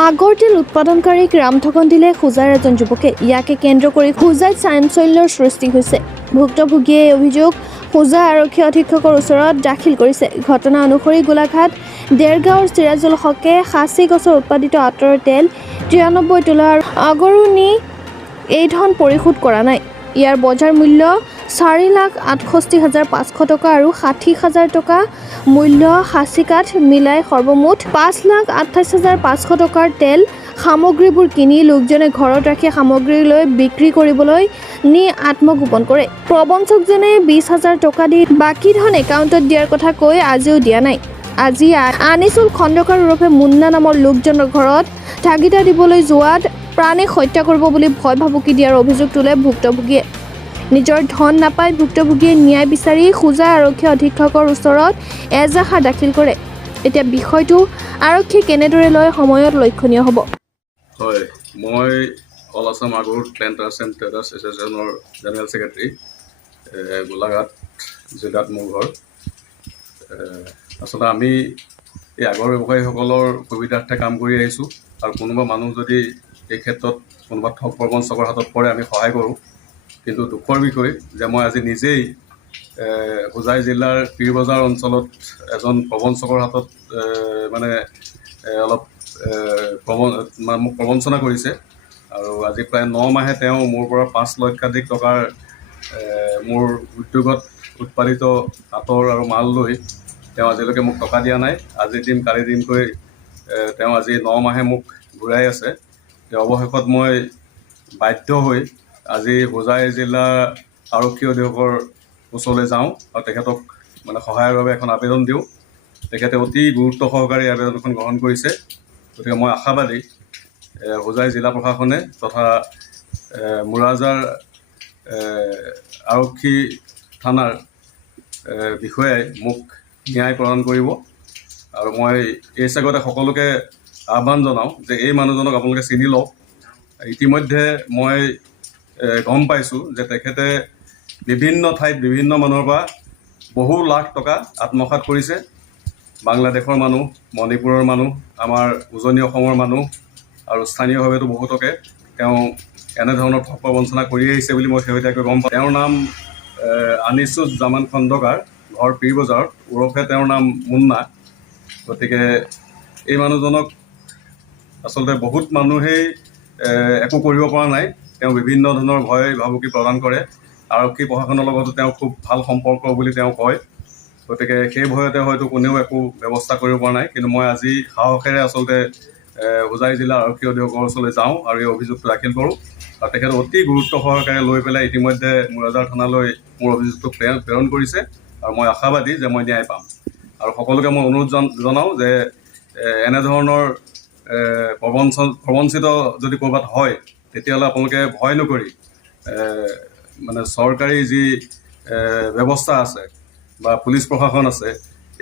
আগৰতেল উৎপাদনকাৰীক ৰামঠগন দিলে হোজাইৰ এজন যুৱকে। ইয়াকে কেন্দ্ৰ কৰি হোজাইত চাঞ্চল্যৰ সৃষ্টি হৈছে। ভুক্তভোগীয়ে এই অভিযোগ হোজাই আৰক্ষী অধীক্ষকৰ ওচৰত দাখিল কৰিছে। ঘটনা অনুসৰি গোলাঘাট দেৰগাঁৱৰ চিৰাজুল হকে সাঁচি গছৰ উৎপাদিত আঁতৰৰ তেল 93 তোলা আৰু আগৰো নি এই ধন পৰিশোধ কৰা নাই। ইয়াৰ বজাৰ মূল্য 4,68,500 টকা আৰু 60,000 টকা মূল্য সাঁচি কাঠ মিলাই সৰ্বমুঠ 5,28,500 টকাৰ তেল সামগ্ৰীবোৰ কিনি লোকজনে ঘৰত ৰাখি সামগ্ৰী লৈ বিক্ৰী কৰিবলৈ নি আত্মগোপন কৰে। প্ৰবঞ্চকজনে 20,000 টকা দি বাকী ধন একাউণ্টত দিয়াৰ কথা কৈ আজিও দিয়া নাই। আজি আনিছুল খণ্ডকাৰ ওৰফে মুন্না নামৰ লোকজনৰ ঘৰত ঠাগিতা দিবলৈ যোৱাত প্ৰাণে হত্যা কৰিব বুলি ভয় ভাবুকি দিয়াৰ অভিযোগ তোলে ভুক্তভোগীয়ে। নিজৰ ধন নাপাই ভুক্তভোগীয়ে ন্যায় বিচাৰি হোজাই আৰক্ষী অধীক্ষকৰ ওচৰত এজাহাৰ দাখিল কৰে। এতিয়া বিষয়টো আৰক্ষী কেনেদৰে লয় সময়ত লক্ষণীয় হ'ব। হয়, মই অল আছাম আগৰ প্লেণ্টাৰ্ছ এণ্ড ট্ৰেডাৰ্ছ এছ'চিয়েশ্যনৰ জেনেৰেল ছেক্ৰেটাৰী। গোলাঘাট জিলাত মোৰ ঘৰ। আচলতে আমি এই আগৰ ব্যৱসায়ীসকলৰ সুবিধাৰ্থে কাম কৰি আহিছোঁ আৰু কোনোবা মানুহ যদি এই ক্ষেত্ৰত কোনোবা ঠগ প্ৰবঞ্চকৰ হাতত পৰে আমি সহায় কৰোঁ। কিন্তু দুখৰ বিষয় যে মই আজি নিজেই হোজাই জিলাৰ পীৰবজাৰ অঞ্চলত এজন প্ৰবঞ্চকৰ হাতত অলপ মোক প্ৰবঞ্চনা কৰিছে আৰু আজি প্ৰায় 9 মাহে তেওঁ মোৰ পৰা 5 লক্ষাধিক টকাৰ মোৰ উদ্যোগত উৎপাদিত আঁতৰ আৰু মাল লৈ তেওঁ আজিলৈকে মোক টকা দিয়া নাই। আজি দিম কালি দিমকৈ তেওঁ আজি 9 মাহে মোক ঘূৰাই আছে। তেওঁ অৱশেষত মই বাধ্য হৈ আজি হোজাই জিলা আৰক্ষী অধীক্ষকৰ ওচৰলৈ যাওঁ আৰু তেখেতক সহায়ৰ বাবে এখন আবেদন দিওঁ। তেখেতে অতি গুৰুত্ব সহকাৰে আবেদনখন গ্ৰহণ কৰিছে। গতিকে মই আশাবাদী হোজাই জিলা প্ৰশাসনে তথা মুৰাজাৰ আৰক্ষী থানাৰ বিষয়াই মোক ন্যায় প্ৰদান কৰিব আৰু মই এই চেগতে সকলোকে আহ্বান জনাওঁ যে এই মানুহজনক আপোনালোকে চিনি লওক। ইতিমধ্যে মই গম পাইছোঁ যে তেখেতে বিভিন্ন ঠাইত বিভিন্ন মানুহৰ পৰা বহু লাখ টকা আত্মসাৎ কৰিছে। বাংলাদেশৰ মানুহ, মণিপুৰৰ মানুহ, আমাৰ উজনি অসমৰ মানুহ আৰু স্থানীয়ভাৱেতো বহুতকে তেওঁ এনেধৰণৰ ঠগ প্ৰবঞ্চনা কৰি আহিছে বুলি মই শেহতীয়াকৈ গম পাওঁ। তেওঁৰ নাম আনিছুজ্জামান খণ্ডকাৰ, ঘৰ পীৰবজাৰত, ওৰফে তেওঁৰ নাম মুন্না। গতিকে এই মানুহজনক আচলতে বহুত মানুহেই একো কৰিব পৰা নাই। তেওঁ বিভিন্ন ধৰণৰ ভয় ভাবুকি প্ৰদান কৰে। আৰক্ষী প্ৰশাসনৰ লগতো তেওঁ খুব ভাল সম্পৰ্ক বুলি তেওঁ কয়। গতিকে সেই ভয়তে হয়তো কোনেও একো ব্যৱস্থা কৰিব পৰা নাই। কিন্তু মই আজি সাহসেৰে আচলতে হোজাই জিলা আৰক্ষী অধীক্ষকৰ ওচৰলৈ যাওঁ আৰু এই অভিযোগটো দাখিল কৰোঁ আৰু তেখেতে অতি গুৰুত্ব সহকাৰে লৈ পেলাই ইতিমধ্যে মুৰাজাৰ থানালৈ মোৰ অভিযোগটো প্ৰেৰণ কৰিছে আৰু মই আশাবাদী যে মই ন্যায় পাম। আৰু সকলোকে মই অনুৰোধ জনাওঁ যে এনেধৰণৰ প্ৰবঞ্চিত যদি ক'ৰবাত হয় তেতিয়াহ'লে আপোনালোকে ভয় নকৰি চৰকাৰী যি ব্যৱস্থা আছে বা পুলিচ প্ৰশাসন আছে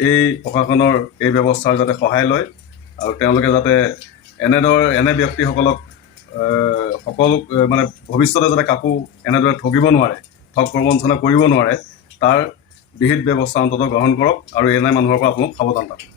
এই প্ৰশাসনৰ এই ব্যৱস্থাৰ যাতে সহায় লয় আৰু তেওঁলোকে যাতে এনে ব্যক্তিসকলক ভৱিষ্যতে যাতে কাকো এনেদৰে ঠগিব নোৱাৰে, ঠগ প্ৰবঞ্চনা কৰিব নোৱাৰে তাৰ বিহিত ব্যৱস্থা অন্ততঃ গ্ৰহণ কৰক আৰু এনে মানুহৰ পৰা আপোনাক সাৱধান থাকক।